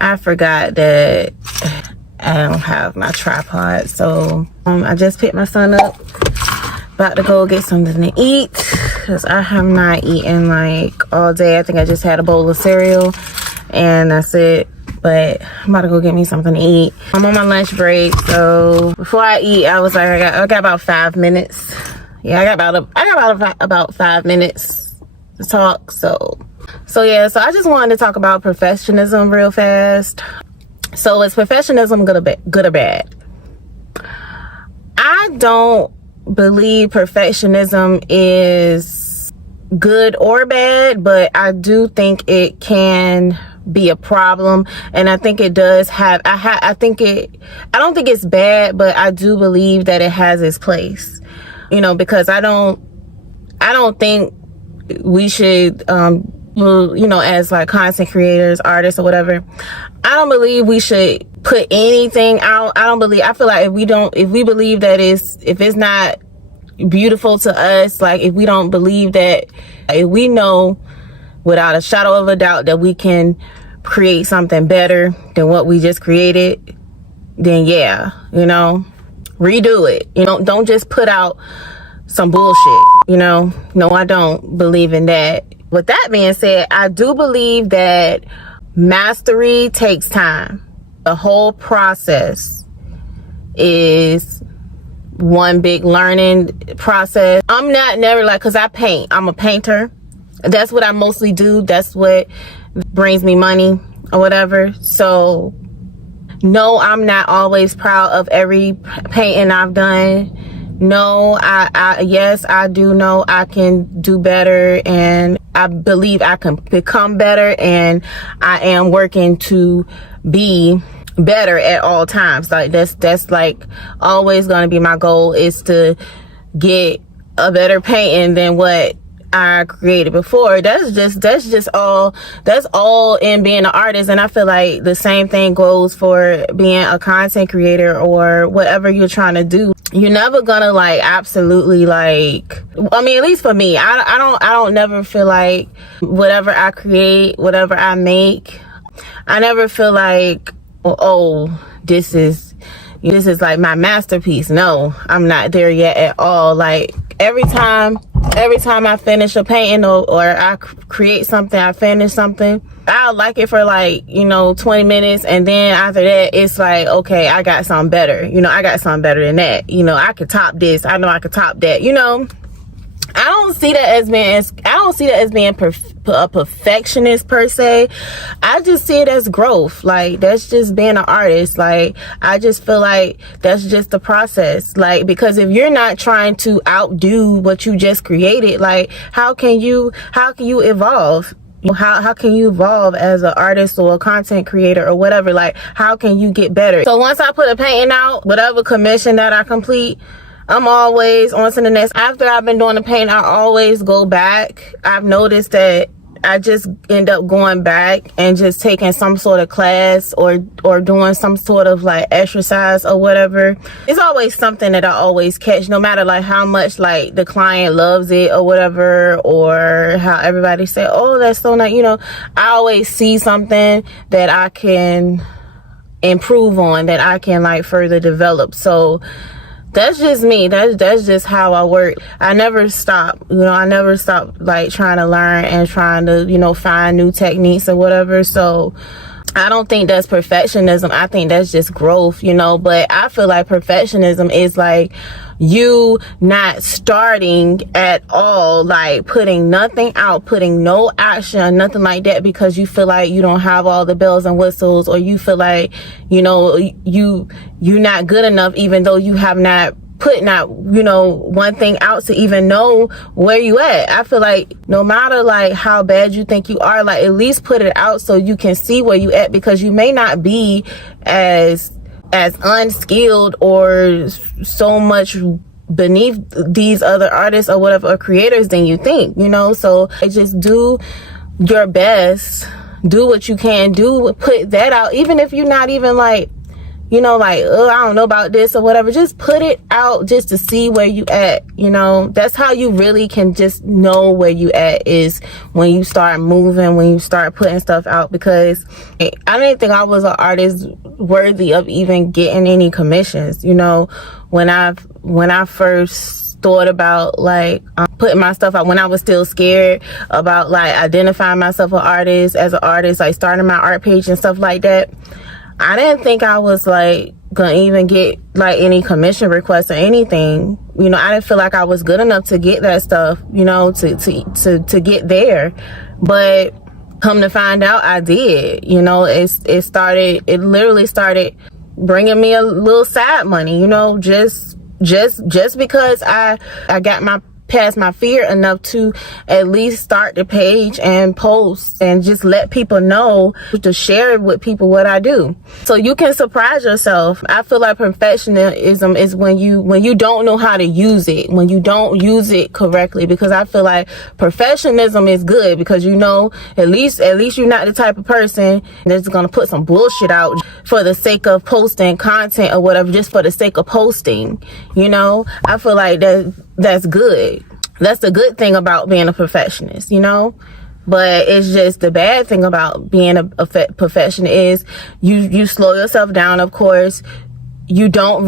I forgot that I don't have my tripod, so I just picked my son up, about to go get something to eat because I have not eaten like all day. I think I just had a bowl of cereal and that's it, but I'm about to go get me something to eat. I'm on my lunch break, so before I eat, I was like, I got about 5 minutes. Yeah, I got about 5 minutes to talk. So yeah, so I just wanted to talk about perfectionism real fast. So is perfectionism good or bad? I don't believe perfectionism is good or bad, but I do think it can be a problem, and I think it does have, I don't think it's bad, but I do believe that it has its place, you know, because I don't think we should, you know, as like content creators, artists or whatever, I don't believe we should put anything out. I feel like if we believe that if it's not beautiful to us, like if we don't believe that, if we know without a shadow of a doubt that we can create something better than what we just created, then yeah, you know, redo it. You know, don't just put out some bullshit, you know. No, I don't believe in that. With that being said, I do believe that mastery takes time. The whole process is one big learning process. I'm not never like, cause I paint, I'm a painter. That's what I mostly do. That's what brings me money or whatever. So no, I'm not always proud of every painting I've done. No, yes, I do know I can do better, and I believe I can become better, and I am working to be better at all times. Like that's like always going to be my goal, is to get a better painting than what I created before. That's all in being an artist. And I feel like the same thing goes for being a content creator or whatever you're trying to do. You're never gonna like absolutely like, I mean, at least for me, I don't never feel like whatever I create, whatever I make, I never feel like, oh, this is like my masterpiece. No, I'm not there yet at all. Like every time I finish a painting or I create something, I finish something, I'll like it for like, you know, 20 minutes. And then after that, it's like, okay, I got something better. You know, I got something better than that. You know, I could top this. I know I could top that, you know. I don't see that as being a perfectionist per se. I just see it as growth. Like that's just being an artist. Like I just feel like that's just the process. Like, because if you're not trying to outdo what you just created, like how can you evolve? How can you evolve as an artist or a content creator or whatever? Like how can you get better? So once I put a painting out, whatever commission that I complete, I'm always on to the next. After I've been doing the paint, I always go back. I've noticed that I just end up going back and just taking some sort of class or doing some sort of like exercise or whatever. It's always something that I always catch, no matter like how much like the client loves it or whatever, or how everybody say, oh, that's so nice. You know, I always see something that I can improve on, that I can like further develop. So that's just me. That's just how I work. I never stop. You know, I never stop like trying to learn and trying to, you know, find new techniques or whatever. So I don't think that's perfectionism. I think that's just growth, you know. But I feel like perfectionism is like you not starting at all, like putting nothing out, putting no action, nothing like that, because you feel like you don't have all the bells and whistles, or you feel like, you know, you're not good enough, even though you have not put not, you know, one thing out to even know where you at. I feel like no matter like how bad you think you are, like at least put it out so you can see where you at, because you may not be as unskilled or so much beneath these other artists or whatever, or creators, than you think, you know. So just do your best, do what you can do, put that out, even if you're not even like you know, like, oh, I don't know about this or whatever. Just put it out just to see where you at, you know. That's how you really can just know where you at, is when you start moving, when you start putting stuff out. Because I didn't think I was an artist worthy of even getting any commissions, you know. When I first thought about like putting my stuff out, when I was still scared about like identifying myself as an artist, like starting my art page and stuff like that, I didn't think I was like gonna even get like any commission requests or anything. You know, I didn't feel like I was good enough to get that stuff, you know, to get there. But come to find out, I did. You know, it literally started bringing me a little side money, you know, just because I got past my fear enough to at least start the page and post and just let people know, to share with people what I do. So you can surprise yourself. I feel like perfectionism is when you don't know how to use it, when you don't use it correctly, because I feel like perfectionism is good because, you know, at least you're not the type of person that's gonna put some bullshit out for the sake of posting content or whatever, just for the sake of posting, you know. I feel like that's good. That's the good thing about being a perfectionist, you know. But it's just the bad thing about being a perfectionist is you slow yourself down, of course. You can't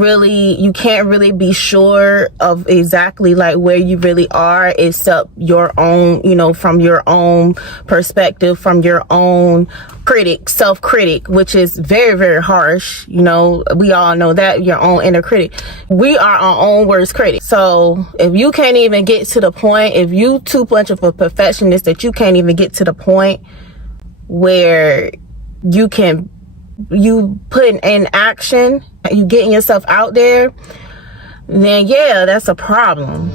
really be sure of exactly like where you really are, except your own, you know, from your own perspective, from your own self-critic, which is very, very harsh. You know, we all know that, your own inner critic. We are our own worst critic. So if you can't even get to the point, if you too much of a perfectionist that you can't even get to the point where you put in action, you getting yourself out there, then yeah, that's a problem.